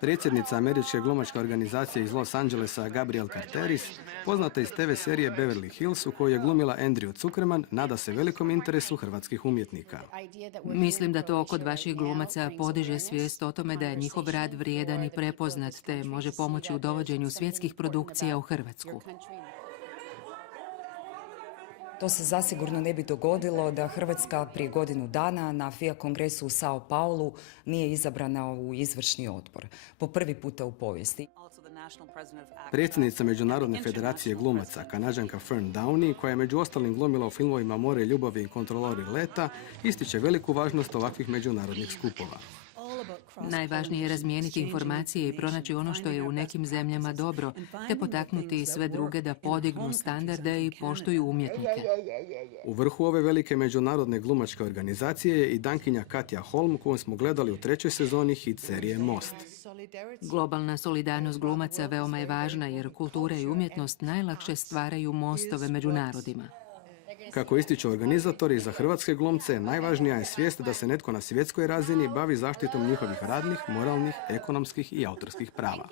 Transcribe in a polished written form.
Predsjednica američke glumačke organizacije iz Los Angelesa Gabrielle Carteris, poznata iz TV serije Beverly Hills u kojoj je glumila Andrew Zuckerman, nada se velikom interesu hrvatskih umjetnika. Mislim da to kod vaših glumaca podiže svijest o tome da je njihov rad vrijedan i prepoznat, te može pomoći u dovođenju svjetskih produkcija u Hrvatsku. To se zasigurno ne bi dogodilo da Hrvatska prije godinu dana na FIA kongresu u Sao Paulu nije izabrana u izvršni odbor. Po prvi puta u povijesti. Predsjednica Međunarodne federacije glumaca, Kanađanka Fern Downey, koja je među ostalim glumila u filmovima More ljubavi i Kontrolori leta, ističe veliku važnost ovakvih međunarodnih skupova. Najvažnije je razmijeniti informacije i pronaći ono što je u nekim zemljama dobro, te potaknuti sve druge da podignu standarde i poštuju umjetnike. U vrhu ove velike međunarodne glumačke organizacije je i dankinja Katja Holm, koju smo gledali u 3. sezoni hit serije Most. Globalna solidarnost glumaca veoma je važna jer kultura i umjetnost najlakše stvaraju mostove među narodima. Kako ističu organizatori, za hrvatske glumce najvažnija je svijest da se netko na svjetskoj razini bavi zaštitom njihovih radnih, moralnih, ekonomskih i autorskih prava.